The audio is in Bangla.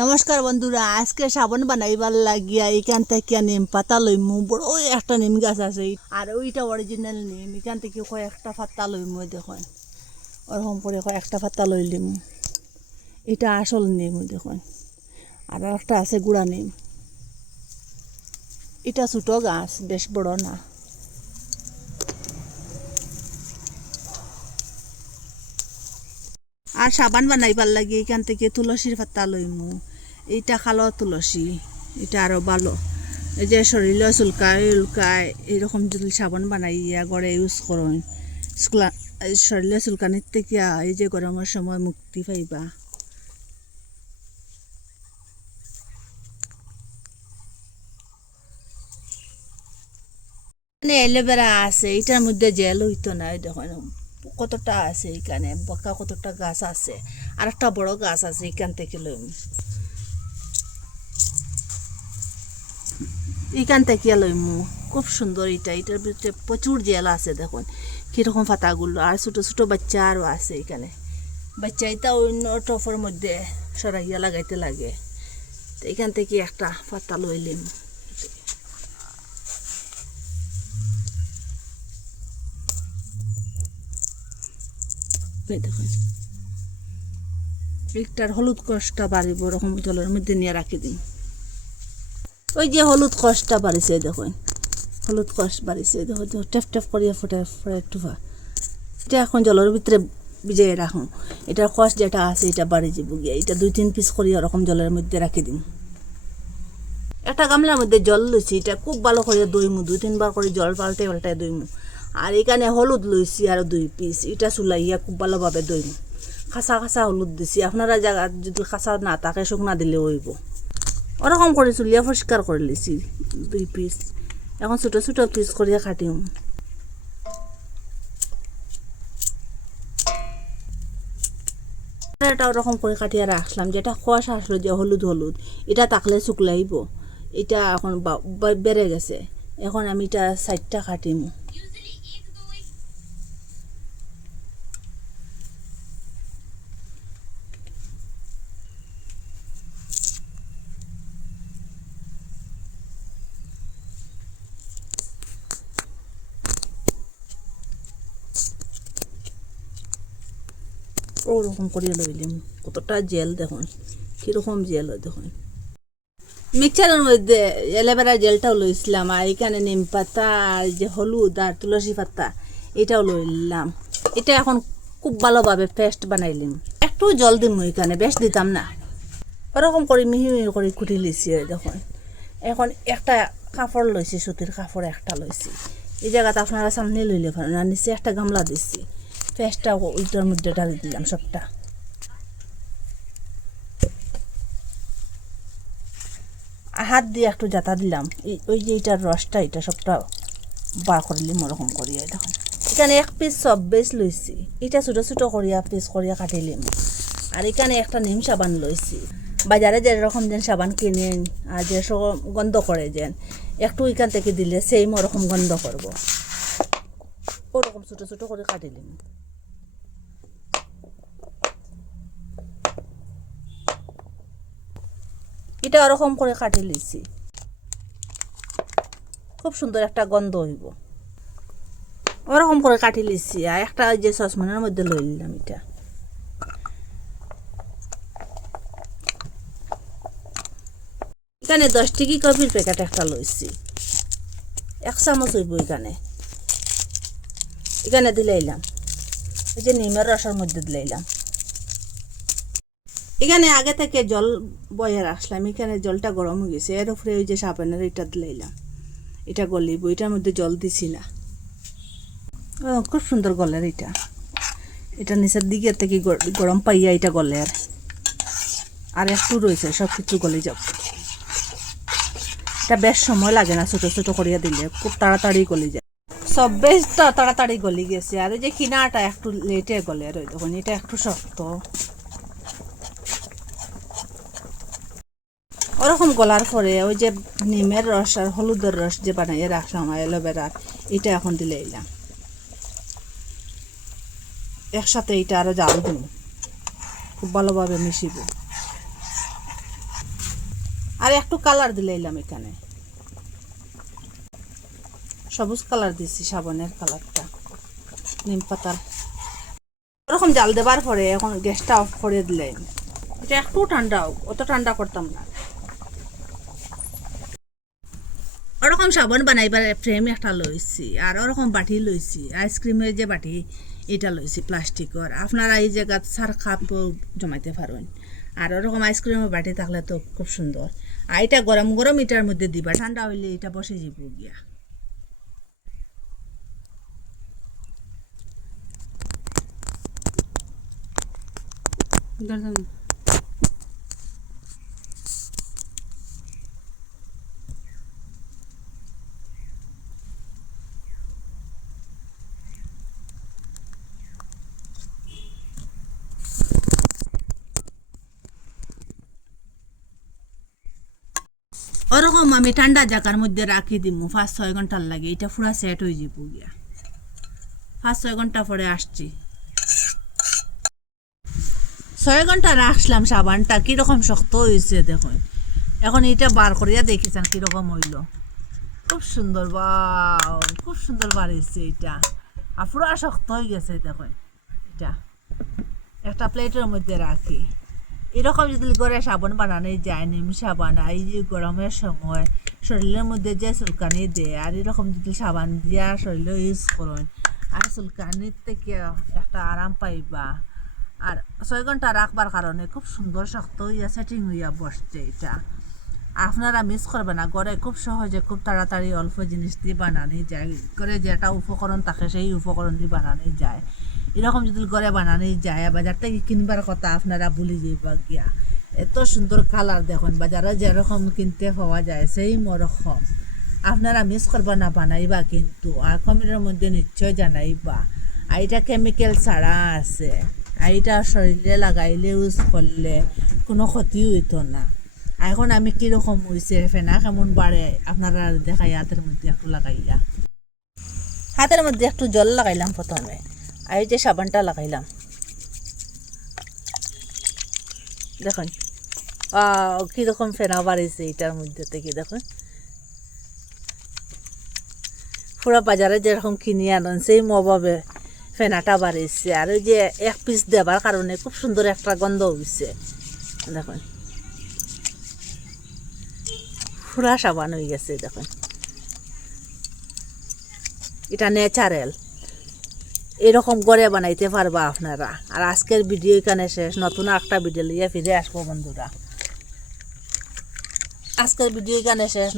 নমস্কার বন্ধুরা, আজকে সাবান বানাইবার লাগিয়া এখান থেকে নিম পাতা লইমু। বড় একটা নিম গাছ আছে আর ওইটা অরিজিনাল নিম। এখান থেকে কয়েকটা পাতা লইমু, দেখুন ওরকম করে কয়েকটা পাতা লইলিম। এটা আসল নিম দেখুন, আর একটা আছে গুড়া নিম। এটা ছোট গাছ, বেশ বড় না। আর সাবান বানাইবার লাগে এখান থেকে তুলসীর পাতা লইমু। এইটা খালো তুলসী, এটা আরো ভালো। এই যে শরীরে চুলকায় উলকায় এরকম যদি সাবান বানাইয়া গড়ে ইউজ করুন, শরীরে চুলকানির থেকে এই যে গরমের সময় মুক্তি পাইবা। এলোভেরা আছে, এটার মধ্যে জেল হইতো না। দেখুন কতটা আছে এখানে, বকা কতটা গাছ আছে। আর একটা বড় গাছ আছে, এখান থেকে লইম। এখান থেকে লইমু, খুব সুন্দর। এটার ভিতরে প্রচুর জেল আছে, দেখুন কীরকম পাতাগুলো। আর ছোটো ছোটো বাচ্চা আরও আছে এখানে। বাচ্চা এটা অন্য টফের মধ্যে সরাইয়া লাগাইতে লাগে। তো এখান থেকে একটা পাতা লইলিম। দেখুন একটার হলুদ কষটা বাড়িব, ওরকম জলের মধ্যে নিয়ে রাখি দিন। ওই যে হলুদ কষটা বাড়িছে, দেখুন হলুদ কষ বাড়িছে, দেখো টেপ টেপ করিয়া ফুটে ফুটে টুফা। এটা এখন জলের ভিতরে ভিজিয়ে রাখুন। এটার কষ যেটা আছে এটা বাড়ি যাব গিয়ে। এটা 2-3 পিস করিয়া ওরকম জলের মধ্যে রাখি দিন। একটা গামলার মধ্যে জল লইছি, এটা খুব ভালো করে দইমু। 2-3 বার করে জল পাল্টে পাল্টায় দইমু। আর এখানে হলুদ লইছি আরো 2 পিস, এটা চুলাইয়া খুব ভালোভাবে দইমু। খাসা খাসা হলুদ দিছি, আপনারা জায়গা যদি খাসা না থাকে শুকনা দিলে হইব। ওরকম করে চুলিয়া পরিষ্কার করে লিছি 2 পিস। এখন ছোটো ছোটো পিস করিয়া কাটিম। এটা ওরকম করে কাটিয়া রাখলাম। যেটা খোয়াশ আসলো যে হলুদ হলুদ, এটা তাকলে শুকলাইব। এটা এখন বেড়ে গেছে। এখন আমি এটা 4টা কাটিম। ওরকম করিয়া লইলাম। কতটা জেল দেখুন, কীরকম জেল হয় দেখুন। মিক্সারের মধ্যে অ্যালোভেরা জেলটাও লইছিলাম, আর এখানে নিম পাতা আর যে হলুদ আর তুলসী পাতা এটাও লইলাম। এটা এখন খুব ভালোভাবে পেস্ট বানাইলাম। একটু জল দিম এখানে, বেশ দিতাম না। ওরকম করে মিহি মিহি করে কুটি লিছি দেখুন। এখন একটা কাপড় লইছি, সুতির কাপড় একটা লইছি। এই জায়গাতে আপনারা সামনে লইলে পারেন। আর নিচে একটা গামলা দিচ্ছি, পেস্টটা ওইটার মধ্যে ঢালি দিলাম সবটা। হাত দিয়ে একটু জাতা দিলাম। ওই যে এটার রসটা এটা সবটা বার করলিম ওরকম করিয়া। দেখুন এখানে 1 পিস সব বেশ লইছি। এটা ছোটো ছোটো করিয়া পিস করিয়া কাটিলিম। আর এখানে একটা নিম সাবান লইছি। বাজারে যেরকম যেন সাবান কিনেন আর যে সব গন্ধ করে যেন, একটু এখান থেকে দিলে সেম ওরকম গন্ধ করব। ওরকম ছোটো ছোটো করে কাটিলিম। এটা ওরকম করে কাটি লিছি। খুব সুন্দর একটা গন্ধ হইব। ওরকম করে কাটি লিছি। আর একটা যে সসপ্যানের মধ্যে লই নিলাম। এটা এখানে 10 টিকি কফির প্যাকেট একটা লইছি। 1 চামচ হইব এখানে। এখানে দিলাইলাম। এই যে নিমের রসের মধ্যে দিলাইলাম। এখানে আগে থেকে জল বয়ে রাখলাম। এখানে জলটা গরম হয়ে গেছে। এর উপরে ওই যে সাবানের এটা দিলাইলাম। এটা গলিব। এটার মধ্যে জল দিছি না। খুব সুন্দর গলের এটা। এটা নিচের দিকে থেকে গরম পাইয়া এটা গলের। আর একটু রয়েছে, সব কিছু গলে যাব। এটা বেশ সময় লাগে না, ছোটো ছোটো করিয়া দিলে খুব তাড়াতাড়ি গলি যায়। সব বেশ তাড়াতাড়ি গলি গেছে। আর এই যে কিনাটা একটু লেটে গলে আর তখন এটা একটু শক্ত। ওরকম গলার পরে ওই যে নিমের রস আর হলুদের রস যে বানাইয়ে রাখলাম অ্যালোভেরার, এটা এখন দিলে এলাম একসাথে। এটা আরো জাল দিন, খুব ভালোভাবে মিশিব। আর একটু কালার দিলাম এখানে, সবুজ কালার দিছি, সাবানের কালারটা নিম পাতার। ওরকম জাল দেবার পরে এখন গ্যাসটা অফ করে দিলেন। এটা একটু ঠান্ডা হোক, অত ঠান্ডা করতাম না। ওরকম সাবান বানাইবার ফ্রেম একটা লইছি, আর ওরকম বাটি লইছি, আইসক্রিমের যে বাটি এটা লইছি প্লাস্টিকের। আপনারা এই জায়গা সার কাপ জমাইতে পারেন। আর ওরকম আইসক্রিমের বাটি থাকলে তো খুব সুন্দর। আর এটা গরম গরম এটার মধ্যে দিবা, ঠান্ডা হইলে এটা বসে যাব গিয়া। ওরকম আমি ঠান্ডা জায়গার মধ্যে রাখি দিমু 5-6 ঘন্টার লাগে, এটা পুরা সেট হয়ে যাব গিয়া। 5-6 ঘন্টা পরে আসছি। 6 ঘন্টা রাখলাম, সাবানটা কিরকম শক্ত হয়েছে দেখুন। এখন এটা বার করিয়া দেখিছেন কিরকম হইল, খুব সুন্দর। বাও, খুব সুন্দর বার হয়েছে এটা, আর পুরা শক্ত হয়ে গেছে দেখুন। এটা একটা প্লেটের মধ্যে রাখি। এরকম যদি করে সাবান বানানো যায়, নিম সাবান, এই যে গরমের সময় শরীরের মধ্যে যে চুলকানি দেয়, আর এরকম যদি সাবান দিয়া শরীরে ইউজ করুন, আর চুলকানির থেকে একটা আরাম পাইবা। আর 6 ঘন্টা রাখবার কারণে খুব সুন্দর শক্ত হইয়া সেটিং হইয়া বসছে এটা। আপনারা মিস করবে না, ঘরে খুব সহজে খুব তাড়াতাড়ি অল্প জিনিস দিয়ে বানানো যায়। করে যেটা উপকরণ থাকে সেই উপকরণ দিয়ে বানানো যায়। এরকম যদি ঘরে বানানো যায়, বাজার থেকে কিনবার কথা আপনারা ভুলে যাইবা গিয়া। এত সুন্দর কালার দেখুন, বাজারে যেরকম কিনতে পাওয়া যায় সেই মরকম। আপনারা মিস করবা না, বানাইবা কিন্তু। আর কমেন্টের মধ্যে নিশ্চয় জানাইবা। আর এটা কেমিক্যাল ছাড়া আছে, আর এটা শরীরে লাগাইলে ইউজ করলে কোনো ক্ষতি হইতো না। এখন আমি কীরকম হয়েছে, ফেনা কেমন বাড়ে আপনারা দেখাই। হাতের মধ্যে একটু লাগাইয়া, হাতের মধ্যে একটু জল লাগাইলাম প্রথমে, আর এই যে সাবানটা লাগাইলাম দেখুন। কীরকম ফেনা বাড়িছে এটার মধ্যে থেকে দেখুন। পুরা বাজারে যেরকম কিনে আনেন সেই মভাবে ফেনাটা বাড়িছে। আর ওই যে এক পিস দেবার কারণে খুব সুন্দর একটা গন্ধ হয়েছে দেখুন। পুরা সাবান হয়ে গেছে দেখুন। এটা ন্যাচারাল, এরকম করে বানাইতে পারবা আপনারা। আর আজকের ভিডিও এখানে শেষ, নতুন একটা ভিডিও লিয়ে ফিরে আসবো বন্ধুরা। আজকের ভিডিও এখানে শেষ।